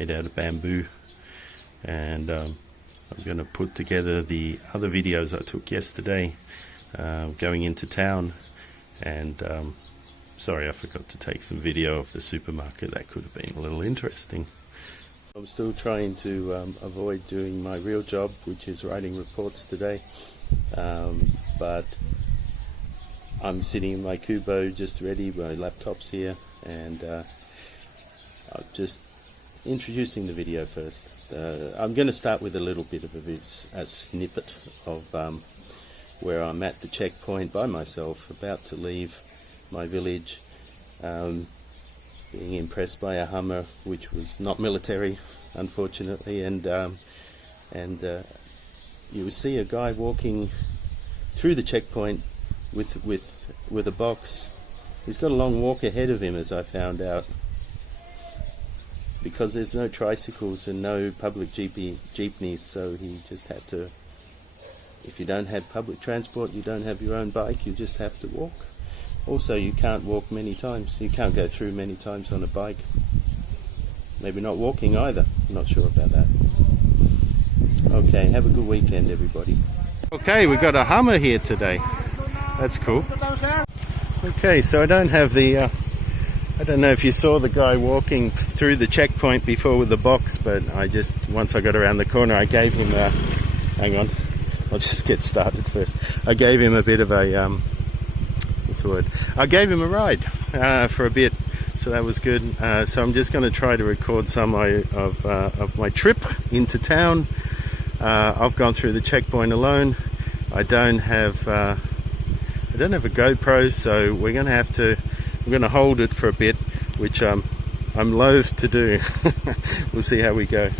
made out of bamboo, and I'm going to put together the other videos I took yesterday going into town. And sorry, I forgot to take some video of the supermarket. That could have been a little interesting. I'm still trying to avoid doing my real job, which is writing reports today, but I'm sitting in my Kubo just ready. My laptop's here, and I'm just introducing the video first. I'm going to start with a little bit of a snippet of where I'm at the checkpoint by myself, about to leave my village, being impressed by a Hummer, which was not military, unfortunately, and you see a guy walking through the checkpoint with a box. He's got a long walk ahead of him, as I found out, because there's no tricycles and no public jeepneys, so he just had to, if you don't have public transport, you don't have your own bike, you just have to walk. Also, you can't walk many times. You can't go through many times on a bike. Maybe not walking either. I'm not sure about that. Okay, have a good weekend, everybody. Okay, we've got a Hummer here today. That's cool. Okay, so I don't have the... I don't know if you saw the guy walking through the checkpoint before with the box, but once I got around the corner, I gave him a... Hang on, I'll just get started first. I gave him a bit of a... what's the word? I gave him a ride for a bit, so that was good. So I'm just going to try to record some of my trip into town. I've gone through the checkpoint alone. I don't have a GoPro, so we're going to hold it for a bit, which I'm loath to do. We'll see how we go.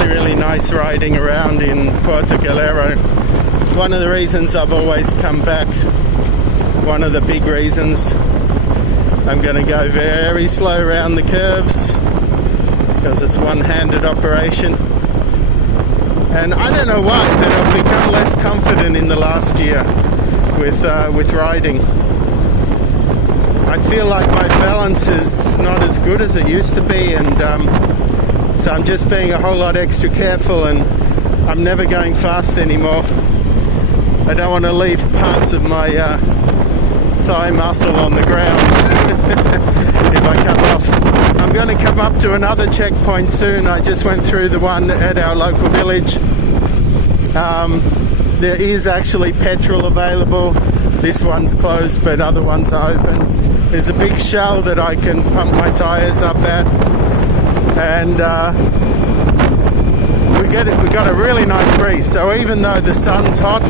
Really nice riding around in Puerto Galera. One of the reasons I've always come back, one of the big reasons. I'm going to go very slow around the curves because it's one-handed operation, and I don't know why, but I've become less confident in the last year with riding. I feel like my balance is not as good as it used to be, and so I'm just being a whole lot extra careful, and I'm never going fast anymore. I don't want to leave parts of my thigh muscle on the ground if I come off. I'm going to come up to another checkpoint soon. I just went through the one at our local village. There is actually petrol available. This one's closed, but other ones are open. There's a big shell that I can pump my tyres up at. And we got a really nice breeze, so even though the sun's hot,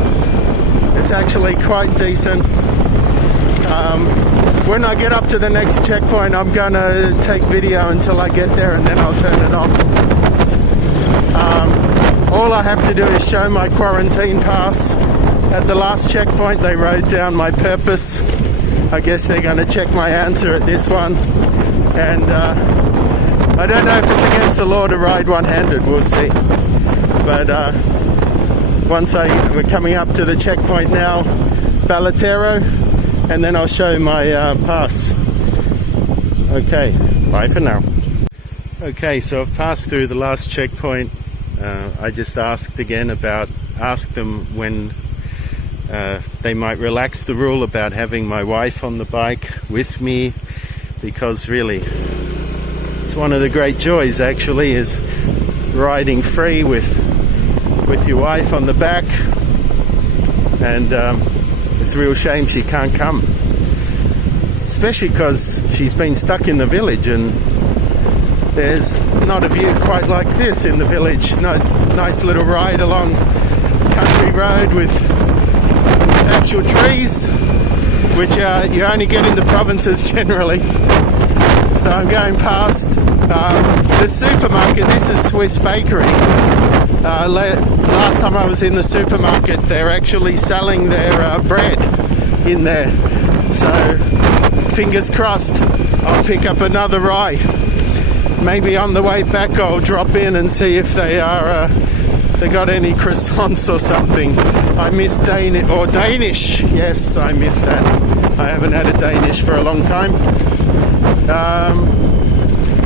it's actually quite decent. When I get up to the next checkpoint, I'm going to take video until I get there, and then I'll turn it off. All I have to do is show my quarantine pass. At the last checkpoint, they wrote down my purpose. I guess they're going to check my answer at this one, and I don't know if it's against the law to ride one-handed, we'll see. But we're coming up to the checkpoint now, Balletero, and then I'll show my pass. Okay, bye for now. Okay, so I've passed through the last checkpoint. I just asked them when they might relax the rule about having my wife on the bike with me, because really, it's one of the great joys, actually, is riding free with your wife on the back, and it's a real shame she can't come, especially because she's been stuck in the village, and there's not a view quite like this in the village. No, nice little ride along country road with actual trees, which you only get in the provinces generally. So I'm going past the supermarket. This is Swiss Bakery. Last time I was in the supermarket, they're actually selling their bread in there. So fingers crossed I'll pick up another rye. maybe on the way back I'll drop in and see if they are they got any croissants or something. I miss Danish. Yes, I miss that. I haven't had a Danish for a long time.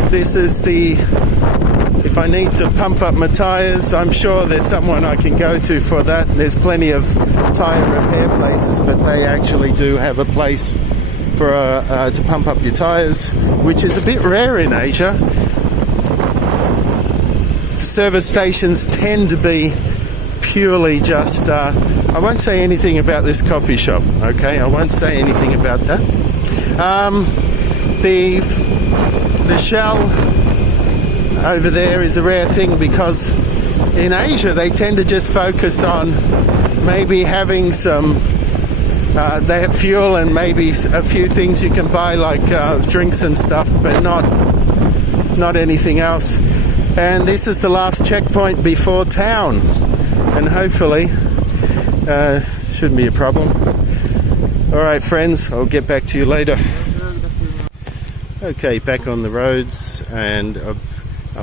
This is if I need to pump up my tyres, I'm sure there's someone I can go to for that. There's plenty of tyre repair places, but they actually do have a place for to pump up your tyres, which is a bit rare in Asia. Service stations tend to be purely just I won't say anything about this coffee shop, okay? I won't say anything about that. The shell over there is a rare thing, because in Asia they tend to just focus on maybe having some they have fuel and maybe a few things you can buy, like drinks and stuff, but not anything else. And this is the last checkpoint before town, and hopefully shouldn't be a problem. Alright friends, I'll get back to you later. Okay, back on the roads, and I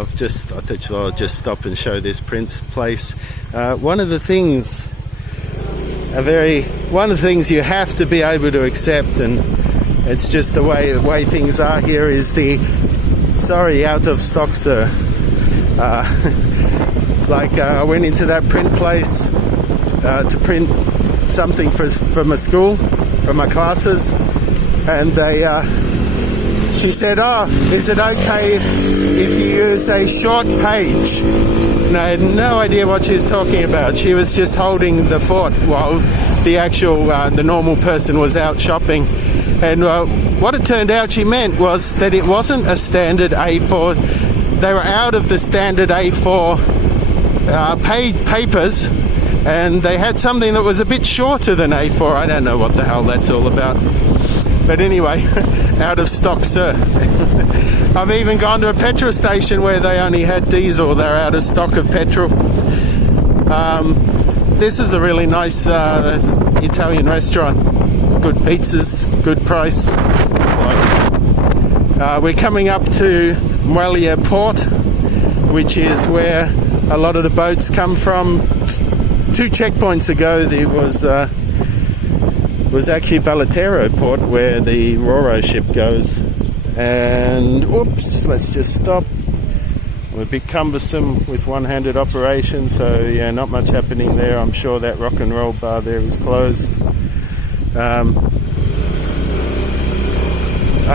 thought I'll just stop and show this place. One of the things you have to be able to accept, and it's just the way things are here, is out of stock, sir. I went into that print place to print something for my school, for my classes, and she said, "Oh, is it okay if you use a short page?" And I had no idea what she was talking about. She was just holding the fort while the normal person was out shopping. And what it turned out she meant was that it wasn't a standard A4. They were out of the standard A4 papers, and they had something that was a bit shorter than A4. I don't know what the hell that's all about. But anyway, out of stock, sir. I've even gone to a petrol station where they only had diesel. They're out of stock of petrol. This is a really nice Italian restaurant. Good pizzas, good price. We're coming up to Muelia Port, which is where a lot of the boats come from. 2 checkpoints ago there was actually Ballatero Port, where the Roro ship goes. And oops, let's just stop. We're a bit cumbersome with one-handed operation, so yeah, not much happening there. I'm sure that rock and roll bar there is closed. I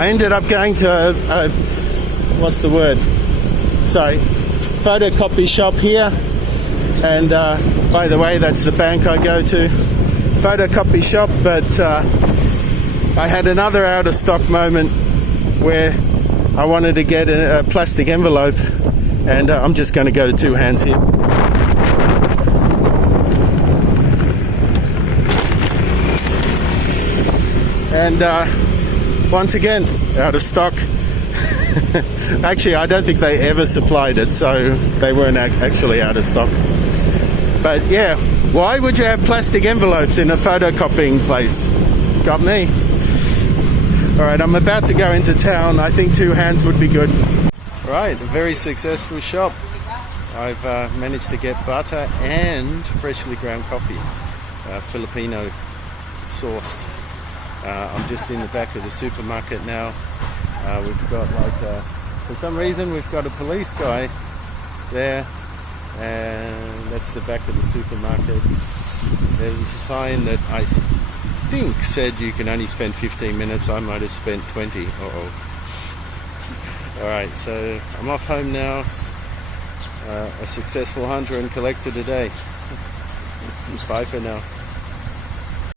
ended up going to what's the word? Sorry, photocopy shop here. And by the way, that's the bank I go to. Photocopy shop, but I had another out of stock moment where I wanted to get a plastic envelope, and I'm just going to go to Two Hands here. And once again, out of stock. Actually, I don't think they ever supplied it, so they weren't actually out of stock. But yeah, why would you have plastic envelopes in a photocopying place? Got me. Alright, I'm about to go into town. I think Two Hands would be good. Right, a very successful shop. I've managed to get butter and freshly ground coffee, Filipino sourced. I'm just in the back of the supermarket now. We've got for some reason we've got a police guy there, and that's the back of the supermarket. There's a sign that I think said you can only spend 15 minutes. I might have spent 20. Alright, so I'm off home now. A successful hunter and collector today. Bye for now.